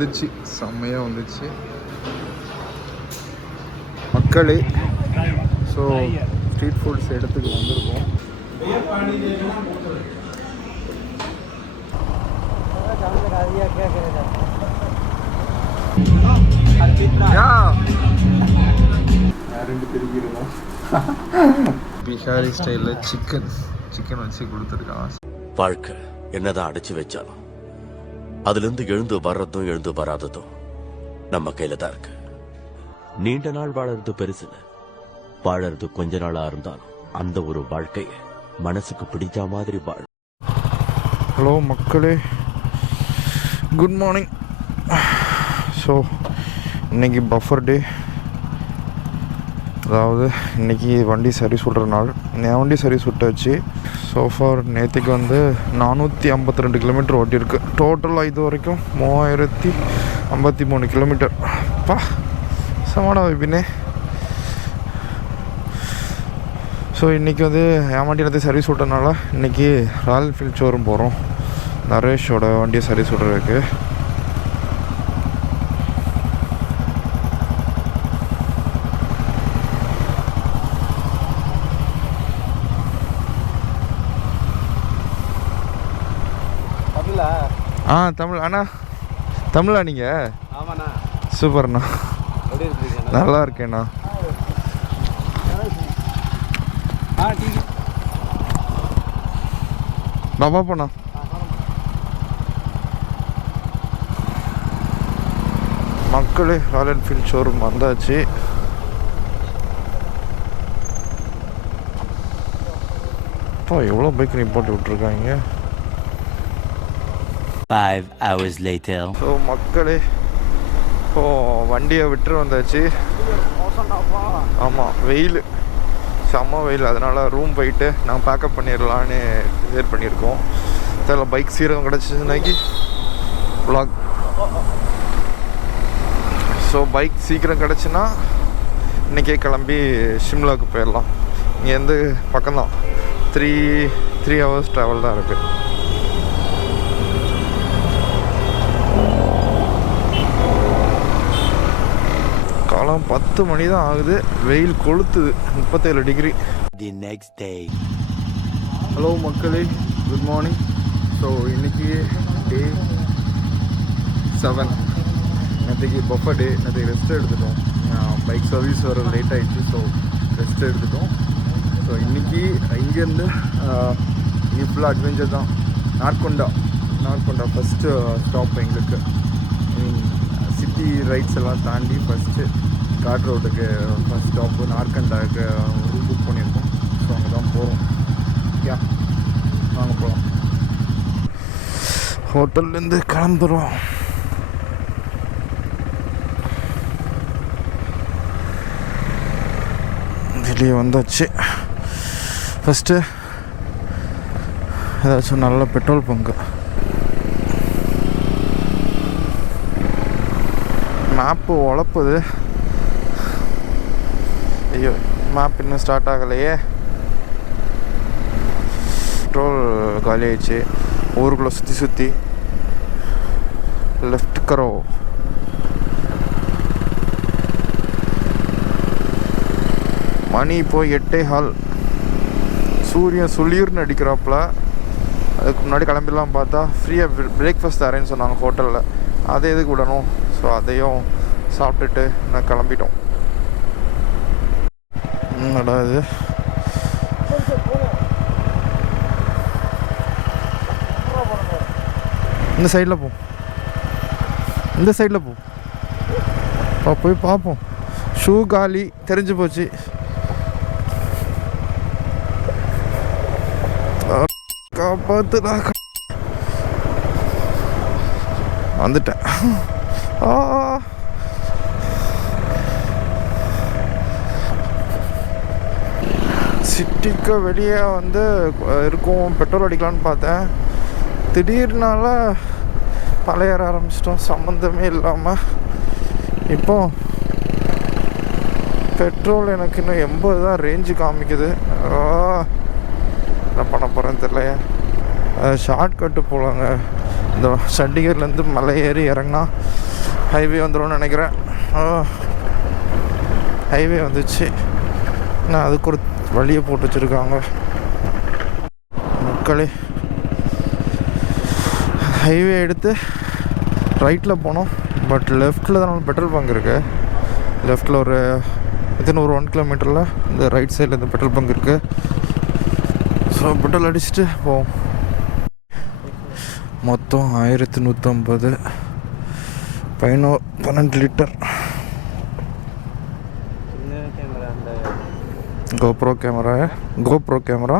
வந்துச்சு, செம்மையாக வந்துச்சு மக்களே. ஸோ ஸ்ட்ரீட் ஃபுட்ஸ் இடத்துக்கு வந்திருக்கோம். பிஹாரி ஸ்டைலில் சிக்கன் வச்சு கொடுத்துருக்கான். வாழ்க்கை என்னதான் அடைச்சு வச்சாலும் அதுலேருந்து எழுந்து வர்றதும் எழுந்து வராததும் நம்ம கையில தான் இருக்கு. நீண்ட நாள் வாழறது பெருசு, வாழறது கொஞ்ச நாளா இருந்தாலும் அந்த ஒரு வாழ்க்கையை மனசுக்கு பிடிச்ச மாதிரி வாழ. ஹலோ மக்களே, குட் மார்னிங். ஸோ இன்னைக்கு பஃபர் டே, அதாவது இன்றைக்கி வண்டி சர்வீஸ் விட்ற நாள். என் வண்டி சர்வீஸ் விட்டாச்சு. சோஃபார் நேற்றுக்கு வந்து 452 கிலோமீட்டர் ஓட்டியிருக்கு. டோட்டலாக இது வரைக்கும் 3053 கிலோமீட்டர். பா சமாடா வைப்பினே. ஸோ இன்றைக்கி வந்து என் வண்டி வந்து சர்வீஸ் விட்டனால இன்றைக்கி ராயல் என்ஃபீல்ட் ஷோரூம் போகிறோம், நரேஷோட வண்டியை சர்வீஸ் விட்றதுக்கு. தமிழ் அண்ணா. தமிழா நீங்கள்? ஆமாண்ணா. சூப்பர்ண்ணா, நல்லா இருக்கேண்ணா. பாபா போண்ணா. மக்களே, ராயல் என்ஃபீல்ட் ஷோரூம் வந்தாச்சு. இப்போ எவ்வளோ பைக் போட்டு விட்ருக்காங்க. 5 hours later. ஸோ மக்களே, இப்போது வண்டியை விட்டு வந்தாச்சு. ஆமாம், வெயில், செம்ம வெயில். அதனால் ரூம் போயிட்டு நாங்கள் பேக்கப் பண்ணிடலான்னு டிசைட் பண்ணியிருக்கோம். அதில் பைக் சீரகம் கிடச்சிச்சுனாக்கி vlog. ஸோ பைக் சீக்கிரம் கிடச்சுன்னா இன்றைக்கே கிளம்பி ஷிம்லாவுக்கு போயிடலாம். இங்கேருந்து பக்கம்தான், 3 hours ட்ராவல் தான் இருக்குது. காலம் 10 மணி தான் ஆகுது, வெயில் கொளுத்துது, 37 degree. The next day. Hello மக்களே, குட் மார்னிங். ஸோ இன்றைக்கி டே 7. நேற்றுக்கு பஃபர் டே. நேற்றுக்கு ரெஸ்ட் எடுத்துட்டோம். பைக் சர்வீஸ் வர லேட் ஆகிடுச்சு, ஸோ ரெஸ்ட் எடுத்துட்டோம். ஸோ இன்றைக்கி இங்கேருந்து இங்கே ஃபுல்லாக அட்வென்ச்சர் தான். நார்கொண்டா ஃபஸ்ட்டு ஸ்டாப் எங்களுக்கு. சிட்டி ரைட்ஸ் எல்லாம் தாண்டி ஃபஸ்ட்டு காட் ரோட்டுக்கு ஃபஸ்ட் ஸ்டாப்பு நார்கண்டாவுக்கு புக் பண்ணியிருக்கோம். ஸோ அங்கே தான் போகிறோம். யா, வாங்க போகலாம். ஹோட்டல்லேருந்து கிளம்புறோம். வெளியே வந்தாச்சு. ஃபஸ்ட்டு ஏதாச்சும் நல்ல பெட்ரோல் பங்கு. மேப்பு உழப்புது. ஐயோ, மேப் இன்னும் ஸ்டார்ட் ஆகலையே. பெட்ரோல் காலி ஆயிடுச்சு. ஊருக்குள்ளே சுற்றி லெஃப்ட் கரோ. மணி இப்போ 8:15. சூரியன் சுளீர்னு அடிக்கிறாப்புல. அதுக்கு முன்னாடி கிளம்பிடலாம் பார்த்தா ஃப்ரீயாக பிரேக்ஃபாஸ்ட் தரேன்னு சொன்னாங்க ஹோட்டலில். அதை எதுக்கு விடணும்? ஸோ அதையும் சாப்பிட்டுட்டு நான் கிளம்பிட்டோம். என்னடா இது, இந்த சைடில் போ, இந்த சைடில் போ, போய் பார்ப்போம். ஷூ காலி, தெரிஞ்சு போச்சு. காப்பாத்துடா, வந்துட்டேன். சிட்டிக்கு வெளியே வந்து இருக்கும் பெட்ரோல் அடிக்கலான்னு பார்த்தேன். திடீர்னால பழையற ஆரம்பிச்சிட்டோம் சம்மந்தமே இல்லாமல். இப்போ பெட்ரோல் எனக்கு இன்னும் 80 தான் ரேஞ்சு காமிக்குது. என்ன பண்ண போகிறேன்னு தெரியலையே. ஷார்ட் கட்டு போகலாங்க. இந்த சண்டிகர்லேருந்து மலை ஏறி இறங்கினா ஹைவே வந்துடும்னு நினைக்கிறேன். ஹைவே வந்துச்சு. நான் அதுக்கு ஒரு வழியை போட்டு வச்சுருக்காங்க மக்களே. ஹைவே எடுத்து ரைட்டில் போனோம். பட் லெஃப்ட்டில் தான் பெட்ரோல் பங்க் இருக்குது. லெஃப்ட்டில் ஒரு ஒரு 1 கிலோமீட்டரில் இந்த ரைட் சைடில் இந்த பெட்ரோல் பங்க் இருக்குது. ஸோ பெட்ரோல் அடிச்சுட்டு போவோம். மொத்தம் 1150 12 லிட்டர். GoPro कैमरा है. GoPro कैमरा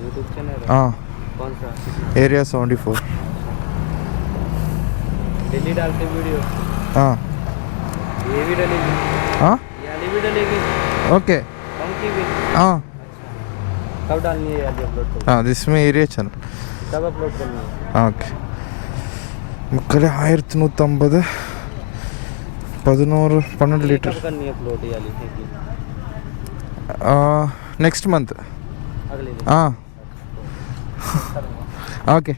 यूट्यूब चैनल है. हाँ. कौन सा? एरिया 74. डेली डालते वीडियो. हाँ. ये भी डलेगी. हाँ. ये वाली भी डलेगी. ओके. कम की भी. हाँ. कब डालनी है यार अपलोड करो. हाँ इसमें एरिया चैनल. कब अपलोड करनी है? हाँ ओके. மக்களே 1150 12 लीटर. कब करनी है अपलोड ये वाली की? Next month. अगले दिन. हाँ ओके.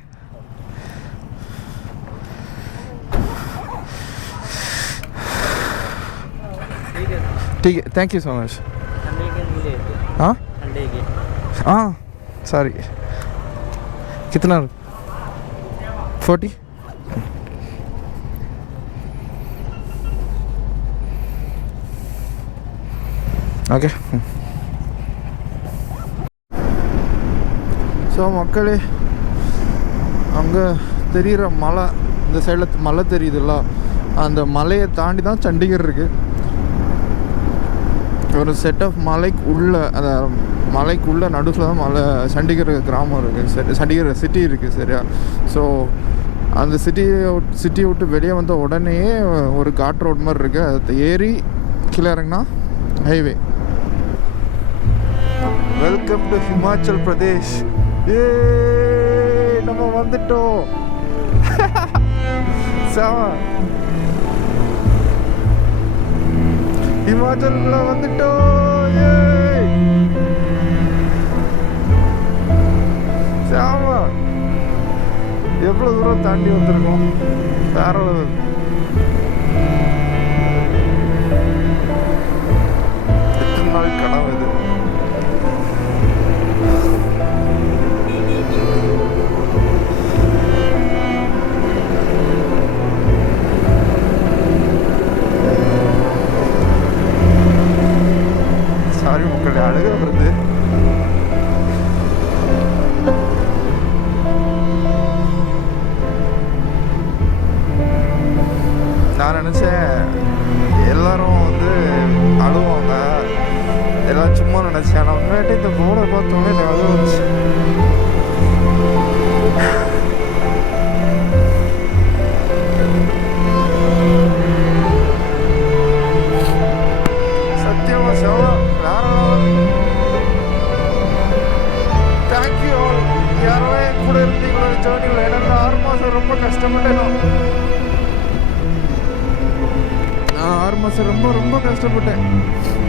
ठीक है थैंक यू सो मच. ठंडे के मिले थे. हाँ ठंडे के. हाँ सॉरी. कितना 40. ஓகே. ஸோ மக்களே அங்கே தெரிகிற மலை, இந்த சைடில் மலை தெரியுதுல்ல, அந்த மலையை தாண்டி தான் சண்டிகர் இருக்குது. ஒரு செட் ஆஃப் மலைக்கு உள்ள, அந்த மலைக்கு உள்ள நடுவில் தான் சண்டிகர் கிராமம் இருக்குது, சண்டிகர் சிட்டி இருக்குது சரியா. ஸோ அந்த சிட்டியை விட்டு வெளியே வந்த உடனே ஒரு காட் ரோட் மாதிரி இருக்குது. அதை ஏறி கீழே இறங்கினா highway. Welcome to Himachal Pradesh. ஏ நம்ம வந்துட்டோம். ஹிமாச்சல்ல வந்துட்டோம். சாமா எவ்வளோ தூரம் தாண்டி வந்திருக்கோம். வேற எத்தனை நாள் கனவு இது. சாரி மக்கள், அழகா வருது. நான் நினச்சேன் எல்லாரும் வந்து அழுவாங்க, எல்லாம் சும்மா நினச்சேன். ஆனால் உண்மையாட்டி இந்த போர்டை பார்த்தோன்னே எனக்கு அது வந்துச்சு. சத்தியமா செவம் வேற. தேங்க்யூ ஆல் யாரெல்லாம் என் கூட இருந்தீங்களோ ஜேர்னியில். எனக்கு 6 மாதம் ரொம்ப கஷ்டப்பட்டேன். நான் 6 மாதம் ரொம்ப ரொம்ப கஷ்டப்பட்டேன்.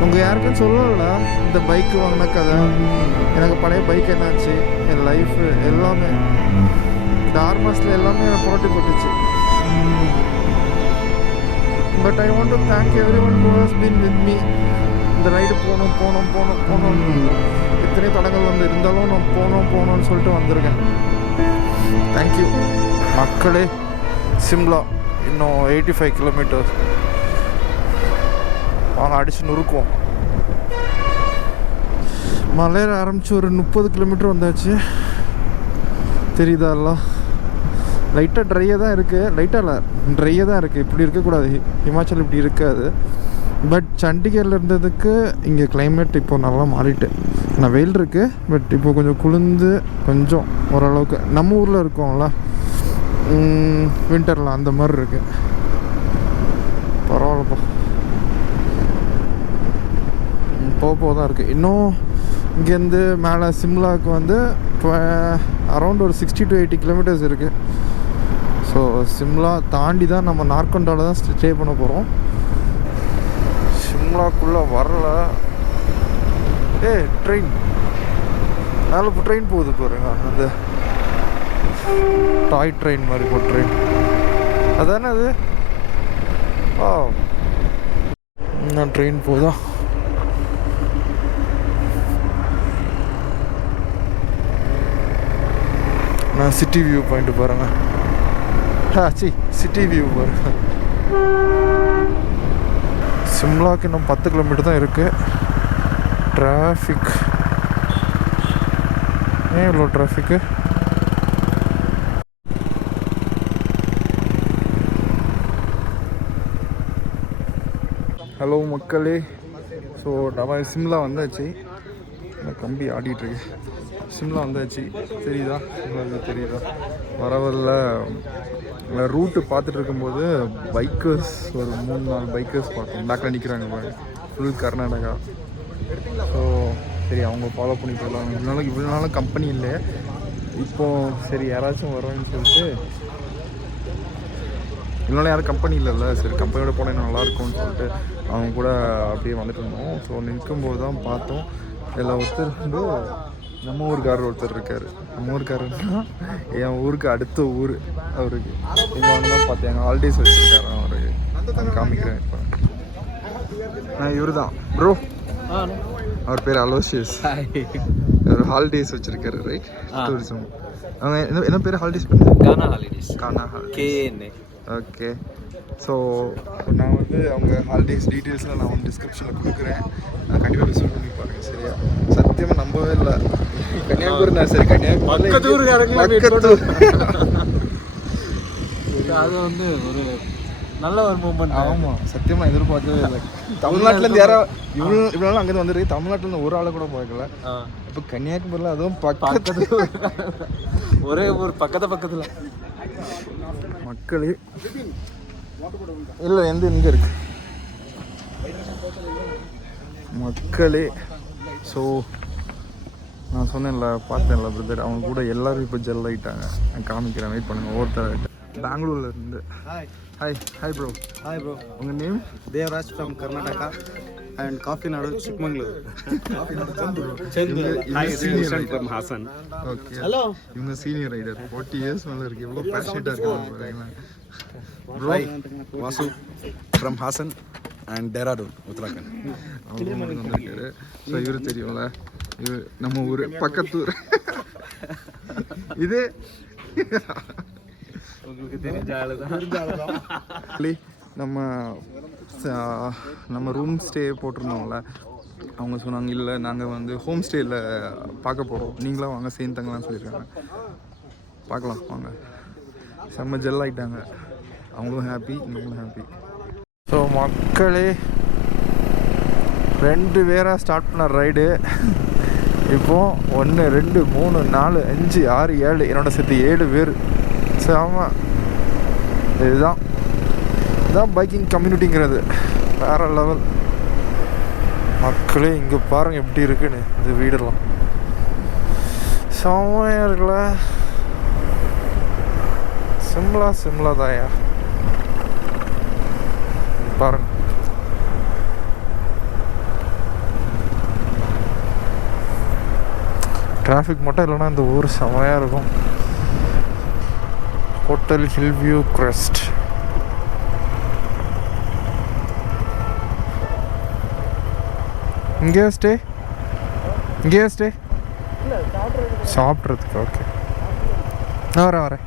உங்கள் யாருக்கும் சொல்லல இந்த பைக்கு வாங்கின கதை, எனக்கு பழைய பைக் என்னாச்சு, என் லைஃபு எல்லாமே இந்த 6 மாதத்தில் எல்லாமே எனக்கு புரட்டி போட்டுச்சு. But I want to thank every one who has been with me. இந்த ரைடு போகணும் இத்தனை தடங்கள் வந்து இருந்தாலும் நான் போகணும்னு சொல்லிட்டு வந்திருக்கேன். தேங்க்யூ மக்களே. சிம்லா இன்னும் 85 கிலோமீட்டர்ஸ். வாங்க அடிச்சு நுறுக்குவோம். மலையிற ஆரம்பித்து ஒரு 30 கிலோமீட்டர் வந்தாச்சு. தெரியுதா எல்லாம்? லைட்டாக ட்ரையாக தான் இருக்குது. லைட்டாக இல்லை, ட்ரையாக தான் இருக்குது. இப்படி இருக்கக்கூடாது, ஹிமாச்சல் இப்படி இருக்காது. பட் சண்டிகரில் இருந்ததுக்கு இங்கே கிளைமேட் இப்போ நல்லா மாறிட்டு. நான் வெயில் இருக்குது, பட் இப்போ கொஞ்சம் குளிர்ந்து கொஞ்சம் ஓரளவுக்கு நம்ம ஊரில் இருக்கோம்ல வின்டரில் அந்த மாதிரி இருக்குது. பரவாயில்லப்பா, போக தான் இருக்குது. இன்னும் இங்கேருந்து மேலே சிம்லாவுக்கு வந்து அரௌண்ட் ஒரு 60 to 80 கிலோமீட்டர்ஸ் இருக்குது. ஸோ சிம்லா தாண்டி தான் நம்ம நார்கொண்டாவில் தான் ஸ்டே பண்ண போகிறோம். சிம்லாக்குள்ளே வரல. ட்ரெயின் மேலே இப்போ ட்ரெயின் போகுது பாருங்க, அந்த டாய் ட்ரெயின் மாதிரி இப்போ ட்ரெயின். அதானே அது. ஓ, நான் ட்ரெயின் போதா. நான் சிட்டி வியூ பாயிண்ட் பாருங்க. சிட்டி வியூ பாருங்க. சிம்லாக்கு இன்னும் 10 கிலோமீட்டர் தான் இருக்கு. டிராஃபிக் ஏன் இவ்வளோ டிராஃபிக்கு? ஹலோ மக்களே, ஸோ நம்ம சிம்லா வந்தாச்சு. கம்பி ஆடிட்டுருக்கு. சிம்லா வந்தாச்சு. தெரியுதா உங்களுக்கு? தெரியுதா? வரவரில் ரூட்டு பார்த்துட்டு இருக்கும்போது பைக்கர்ஸ் ஒரு 3-4 பைக்கர்ஸ் பார்த்தோம். பேக்கில் நிற்கிறாங்க பாருங்க. ஃபுல் கர்நாடகா. ஸோ சரி, அவங்க ஃபாலோ பண்ணி போகலாம். இவ்வளோ நாளும் கம்பெனி இல்லை. இப்போது சரி யாராச்சும் வருவாங்கன்னு சொல்லிட்டு, இன்னொன்று யாரும் கம்பெனி இல்லைல்ல, சரி கம்பெனியோட போனால் நல்லாயிருக்கும்னு சொல்லிட்டு அவங்க கூட அப்படியே வந்துட்டு இருந்தோம். ஸோ நிற்கும்போது தான் பார்த்தோம், எல்லாம் ஒருத்தர் வந்து நம்ம ஊருக்காரர் ஒருத்தர் இருக்கார். நம்ம ஊருக்காரர்னா என் ஊருக்கு அடுத்த ஊர் அவருக்கு. இங்கே வந்து தான் பார்த்தேன், எங்கள் ஹாலிடேஸ் வச்சுருக்காரு அவருக்கு. நான் காமிக்கிறேன் இப்போ. நான் இவர் தான் ப்ரோ. அவர் பேர் அலோசியஸ். அவர் ஹாலிடேஸ் வச்சுருக்காரு, ரைட்? டூரிசம். அவங்க என்ன பேர் ஹாலிடேஸ்? கானா ஹாலிடேஸ். கானா ஹாலிடேஸ். KNA. ஓகே. ஸோ நான் வந்து அவங்க ஹாலிடேஸ் டீட்டெயில்ஸ்லாம் நான் வந்து டிஸ்கிரிப்ஷனில் கொடுக்குறேன். நான் கண்டிப்பாக விசிட் பண்ணி பாருங்கள். சரியா? சத்தியமாக நம்பவே இல்லை. கன்னியாகுமரி நான் சரி கன்னியாகுமரி அது வந்து ஒரு நல்ல ஒரு மூமெண்ட். ஆமாம், சத்தியமாக எதிர்பார்க்கவே இல்லை. தமிழ்நாட்டிலேருந்து யாராவது இவ்வளோ அங்கேருந்து வந்துருக்கு. தமிழ்நாட்டிலேருந்து ஒரு ஆளை கூட பார்க்கல. இப்போ கன்னியாகுமரியில் அதுவும் பக்கத்து ஒரே ஒரு பக்கத்தில் மக்களே இல்லை எங்கே இருக்கு மக்களே. ஸோ நான் சொன்னேன்ல, பார்த்தேன்ல பிரதர், அவங்க கூட எல்லோரும் இப்போ ஜெல் ஆகிட்டாங்க. நான் காமிக்கிறேன், வெயிட் பண்ணுங்கள். ஒவ்வொருத்தர் பெங்களூர்ல இருந்து. Hi bro. Hi bro. உங்கள் name? Devaraj from Karnataka and காஃபிநாடு Chikmagalur. From Hassan. Okay. Hello. இவங்க சீனியர் ரைடர், 40 இயர்ஸ் மேலே இருக்குது. எவ்வளோ பேஷனேட்டாக இருக்காங்க. Bro Vasu from Hassan and Dehradun, Uttarakhand. அவர் வந்திருக்காரு. ஸோ இவர் தெரியும்ல, இவர் நம்ம ஊர் பக்கத்தூர். இது உங்களுக்கு தெரிஞ்ச ஆளு தான். நம்ம ரூம் ஸ்டே போட்டிருந்தோம்ல, அவங்க சொன்னாங்க இல்லை நாங்கள் வந்து ஹோம் ஸ்டேயில் பார்க்க போகிறோம், நீங்களாம் வாங்க சேர்ந்து தங்கலாம்னு சொல்லியிருக்காங்க. பார்க்கலாம் வாங்க. செம்ம ஜெல் ஆகிட்டாங்க. அவங்களும் ஹாப்பி, நம்மளும் ஹாப்பி. ஸோ மக்களே, 2 பேராக ஸ்டார்ட் பண்ண ரைடு இப்போது 1 2 3 4 5 6 7 என்னோட சேர்த்து 7 பேர். ஸோ ஆமாம், இதுதான் பைக்கிங் கம்யூனிட்டிங்கிறது. வேறு லெவல் மக்களே. இங்கே பாருங்கள் எப்படி இருக்குன்னு இந்த வீடெல்லாம். செம்மையாக இருக்குல்ல. சிம்லா தாயா பாருங்க. டிராஃபிக் மட்டும் இல்லைன்னா இந்த ஊர் செம்மையாக இருக்கும். Hotel hill view crest. இங்கேயே ஸ்டே சாப்பிட்றதுக்கு. ஓகே, நான் வரேன்.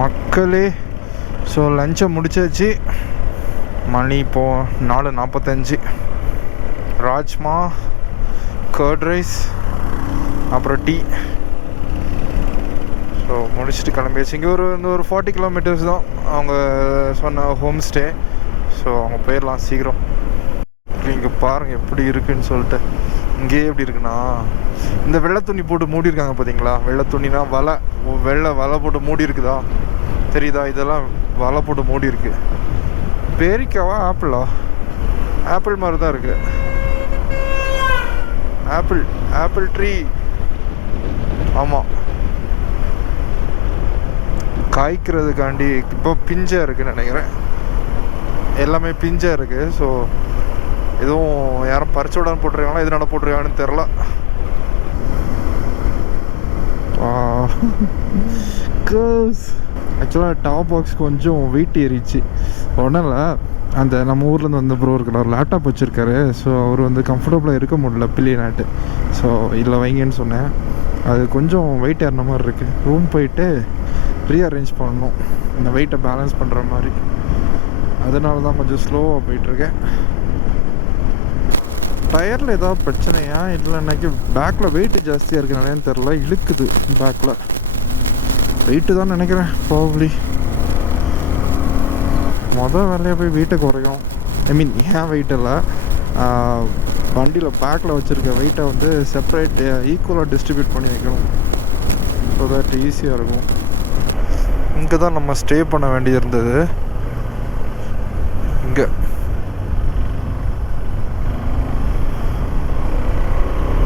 மக்களே, ஸோ லஞ்சை முடிச்சாச்சு. மணி இப்போது 4:45. ராஜ்மா, கர்ட் ரைஸ், அப்புறம் டீ. ஸோ முடிச்சுட்டு கிளம்பியாச்சு. இங்கே ஒரு 40 கிலோமீட்டர்ஸ் தான் அவங்க சொன்ன ஹோம் ஸ்டே. ஸோ அவங்க போயிடலாம் சீக்கிரம். இங்கே பாருங்கள் எப்படி இருக்குன்னு சொல்லிட்டு. இங்கேயே எப்படி இருக்குன்னா, இந்த வெள்ளை துணி போட்டு மூடி இருக்காங்க பார்த்தீங்களா? வெள்ளை துணினா வலை போட்டு மூடி இருக்குதா தெரியுதா? இதெல்லாம் வலை போட்டு மூடி இருக்கு. பேரிக்காவா ஆப்பிளா? ஆப்பிள் மாதிரி தான் இருக்கு. Apple tree. ஆமாம், காய்க்கிறதுக்காண்டி இப்போ பிஞ்சாக இருக்குன்னு நினைக்கிறேன். எல்லாமே பிஞ்சாக இருக்குது. ஸோ எதுவும் யாரும் பறிச்சு விடான்னு போட்டிருக்காங்களா எதனால போட்டிருக்காங்கன்னு தெரில. ஆக்சுவலாக டாப் பாக்ஸ் கொஞ்சம் வெயிட் ஏறிச்சு. ஒன்றும் இல்லை, அந்த நம்ம ஊர்லேருந்து வந்த ப்ரோ இருக்கிறார், லேப்டாப் வச்சுருக்காரு. ஸோ அவர் வந்து கம்ஃபர்டபுளாக இருக்க முடியல பில்லியனாட்டு. ஸோ இல்லை வைங்கன்னு சொன்னேன். அது கொஞ்சம் வெயிட் ஏறின மாதிரி இருக்குது. ரூம் போயிட்டு ரீஅரேஞ்ச் பண்ணணும் இந்த வெயிட்டை பேலன்ஸ் பண்ணுற மாதிரி. அதனால தான் கொஞ்சம் ஸ்லோவாக போயிட்டுருக்கேன். டயரில் ஏதாவது பிரச்சனையா இல்லைன்னாக்கி பேக்கில் வெயிட்டு ஜாஸ்தியாக இருக்குனாலேன்னு தெரில, இழுக்குது பேக்கில். வெயிட்டு தான் நினைக்கிறேன் ப்ராபப்ளி. மொதல் வேலையாக போய் வெயிட்டை குறையும். ஐ மீன் ஏன் வெயிட் இல்லை, வண்டியில் பேக்கில் வச்சுருக்க வெயிட்டை வந்து செப்பரேட் ஈக்குவலாக டிஸ்ட்ரிபியூட் பண்ணி வைக்கணும். ஸோ தட் ஈஸியாக இருக்கும். இங்கே தான் நம்ம ஸ்டே பண்ண வேண்டியது இருந்தது. இங்கே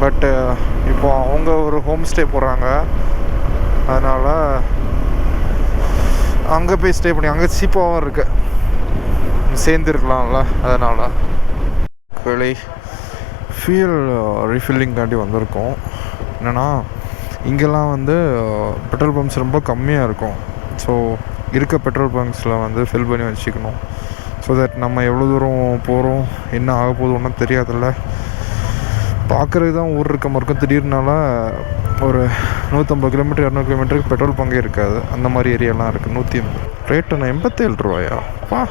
பட்டு இப்போ அவங்க ஒரு ஹோம் ஸ்டே போகிறாங்க. அதனால் அங்கே போய் ஸ்டே பண்ணி அங்கே சீப்பாகவும் இருக்கு, சேர்ந்துருக்கலாம்ல. அதனால் ஃபியூல் ரீஃபில்லிங்காண்டி வந்திருக்கோம். என்னென்னா இங்கெல்லாம் வந்து பெட்ரோல் பம்ப்ஸ் ரொம்ப கம்மியாக இருக்கும். ஸோ இருக்க பெட்ரோல் பம்ப்ஸில் வந்து ஃபில் பண்ணி வச்சுக்கணும். ஸோ தட் நம்ம எவ்வளோ தூரம் போகிறோம் என்ன ஆக போகுது ஒன்றும் தெரியாதில்ல. பார்க்குறது தான் ஊர் இருக்க மாதிரி இருக்கும். திடீர்னால ஒரு 150 கிலோமீட்டர் 200 கிலோமீட்டருக்கு பெட்ரோல் பங்கே இருக்காது. அந்த மாதிரி ஏரியாலாம் இருக்குது. 180 ரேட்டு நான் 87 ரூபாயா பா.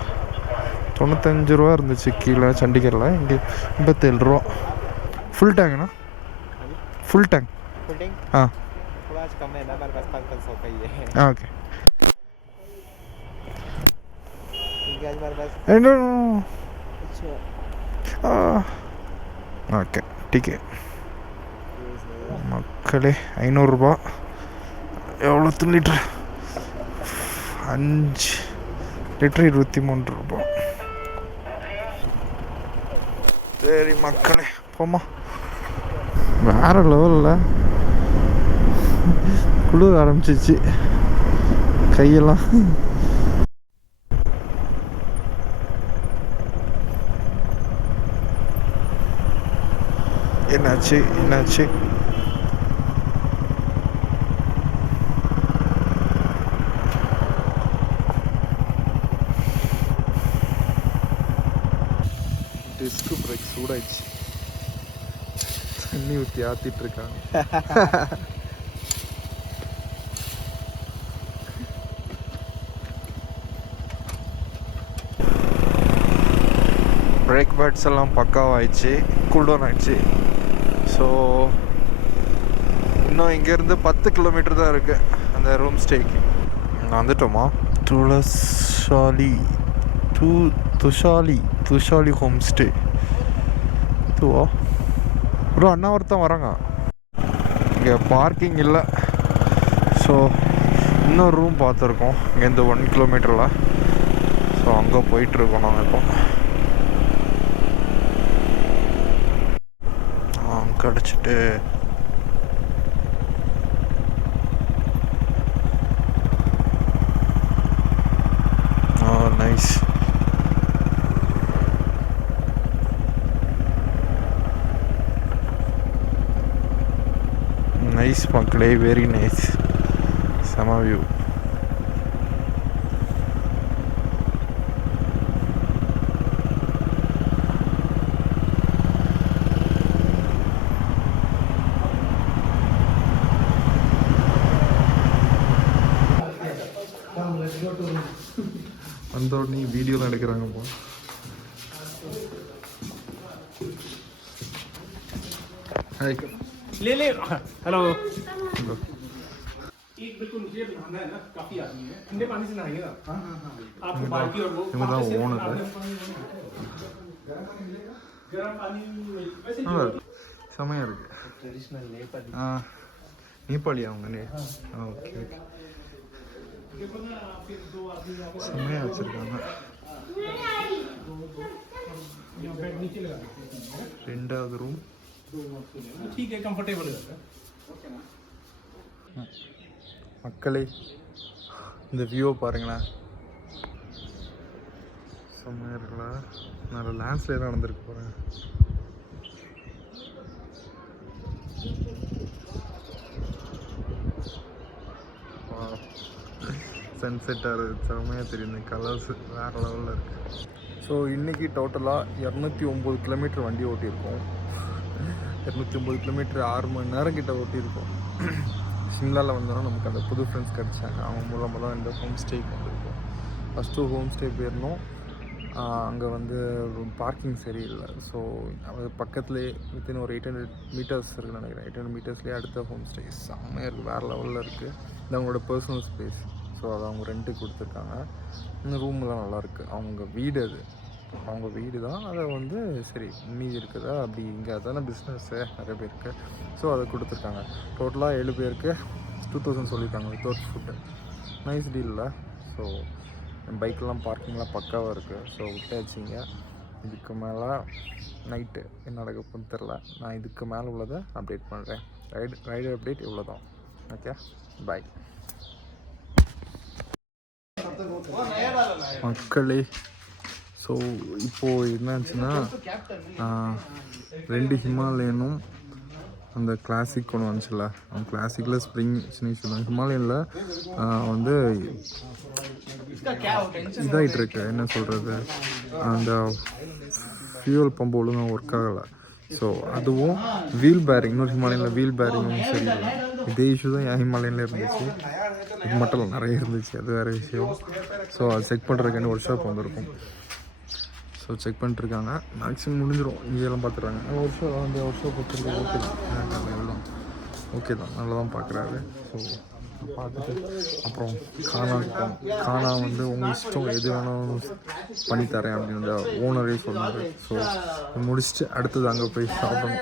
95 ரூபா இருந்துச்சு கீழே சண்டிகரில், இங்கே 87 ரூபா. ஃபுல் டேங்க்ண்ணா? ஃபுல் டேங்க் ஆ ஓகே. ஓகே டிக்கே மக்களே 500 ரூபா. எவ்வளோ லிட்டர்? 5 லிட்டர் 23 ரூபா. சரி மக்களே போமா. வேறு லெவலில் குளிர ஆரம்பிச்சிச்சு கையெல்லாம். என்னாச்சு என்னாச்சு? டிஸ்க் பிரேக் சூடாயிடுச்சு. தண்ணி ஊற்றி ஆற்றிட்டு இருக்காங்க. பிரேக் பேட்ஸ் எல்லாம் பக்காவாகிடுச்சு, கூல்டவுன் ஆகிடுச்சு. ஸோ இன்னும் இங்கேருந்து 10 கிலோமீட்டர் தான் இருக்குது அந்த ரூம் ஸ்டேக்கு. வந்துட்டோமா? Tushali home stay. இதுவா ஒரு அண்ணாவரத்தான் வராங்க. இங்கே பார்க்கிங் இல்லை. ஸோ இன்னொரு ரூம் பார்த்துருக்கோம் இங்கேருந்து 1 கிலோமீட்டரில். ஸோ அங்கே போயிட்டுருக்கோம் நாங்கள் இப்போ. கிடச்சிட்டு நைஸ். நைஸ் மக்களே, வெரி நைஸ். செம வியூ. வந்தோடனே வீடியோலாம் எடுக்கிறாங்கப்பா. हाय ले ले हेलो एक बिल्कुल मुझे नहाना है ना, काफी आदमी है, ठंडे पानी से नहाइए ना। हाँ हाँ हाँ आपको बाल्टी और वो ओन है गरम पानी वैसे செமையாக இருக்கு. ट्रेडिशनल नेपाली. நேபாளி அவங்க. Okay okay. செமையாக வச்சுருக்காங்க. ரெண்டாவது ரூம் ठीक है, कंफर्टेबल है மக்களே. இந்த வியூவை பாருங்களேன், செம்மையாக இருக்குல்ல. நிறைய லேண்ட்ஸ்லேயே தான் நடந்திருக்கு பாருங்க. சன்செட் ஆகுது, செம்மையாக தெரியுது, கலர்ஸ் வேறு லெவலில் இருக்குது. ஸோ இன்றைக்கி டோட்டலாக 209 கிலோமீட்டர் வண்டி ஓட்டியிருக்கோம். 209 கிலோமீட்டர் 6 மணி நேரம் கிட்ட ஓட்டியிருக்கோம். சிம்லாவில் வந்தோன்னா நமக்கு அந்த புது ஃப்ரெண்ட்ஸ் கிடச்சாங்க. அவங்க மூலமாக தான் இந்த ஹோம் ஸ்டேக்கு வந்திருக்கோம். ஃபஸ்ட்டு ஹோம் ஸ்டே போயிருந்தோம். அங்கே வந்து பார்க்கிங் சரியில்லை. ஸோ அது பக்கத்துலேயே வித்தின் ஒரு 800 மீட்டர்ஸ் இருக்குன்னு நினைக்கிறேன். 800 மீட்டர்ஸ்லேயே அடுத்த ஹோம் ஸ்டே செம்மையாக இருக்குது, வேறு லெவலில் இருக்குது. இது அவங்களோட பர்சனல் ஸ்பேஸ். ஸோ அதை அவங்க ரெண்ட்டுக்கு கொடுத்துருக்காங்க. இந்த ரூம்லாம் நல்லாயிருக்கு. அவங்க வீடு அது, அவங்க வீடு தான். அதை வந்து சரி மீதி இருக்குதா அப்படி இங்கே அதான பிஸ்னஸ்ஸு நிறைய பேருக்கு. ஸோ அதை கொடுத்துருக்காங்க. டோட்டலாக 7 பேருக்கு 2000 சொல்லியிருக்காங்க வித்தவுட் ஃபுட்டு. நைஸ் டீலில். ஸோ பைக்கெலாம் பார்க்கிங்லாம் பக்காவாக இருக்குது. ஸோ விட்டாச்சுங்க. இதுக்கு மேலே நைட்டு என்ன நடக்க போகுதுன்னு தெரில. நான் இதுக்கு மேலே உள்ளதை அப்டேட் பண்ணுறேன். ரைடு அப்டேட் இவ்வளோ தான். ஓகே, பாய் மக்களே. ஸோ இப்போது என்னாச்சுன்னா 2 ஹிமாலயனும் அந்த கிளாசிக் ஒன்று வந்துச்சுல்ல, அந்த கிளாசிக்கில் ஸ்ப்ரிங் சொல்லுவாங்க. ஹிமாலயனில் வந்து இதாகிட்டு இருக்கு, என்ன சொல்கிறது, அந்த ஃபியூல் பம்பு ஒழுங்காக ஒர்க் ஆகலை. ஸோ அதுவும் வீல் பேரிங், இன்னொரு ஹிமாலயனில் வீல் பேரிங்கும் சரியில்லை. இதே இஷ்யூ தான் என் ஹிமாலயனில் இருந்துச்சு. இது மட்டும் இல்லை, நிறைய இருந்துச்சு, அது வேறு விஷயம். ஸோ அது செக் பண்ணுறதுக்காண்டி ஒர்க் ஷாப் வந்திருக்கும். ஸோ செக் பண்ணிட்டுருக்காங்க. மேக்ஸிமம் முடிஞ்சிடும், இங்கேயெல்லாம் பார்த்துறாங்க. ஒர்க் ஷாப் பார்த்துருக்கு. ஓகே தான், எல்லாம் ஓகே தான், நல்லா தான் பார்க்குறாரு. ஸோ பார்த்துட்டு அப்புறம் காணா வந்து உங்கள் இஷ்டம், எது வேணாலும் பண்ணித்தரேன் அப்படின்னு ஓனரே சொன்னார். ஸோ முடிச்சுட்டு அடுத்தது அங்கே போய் சாப்பிடணும்.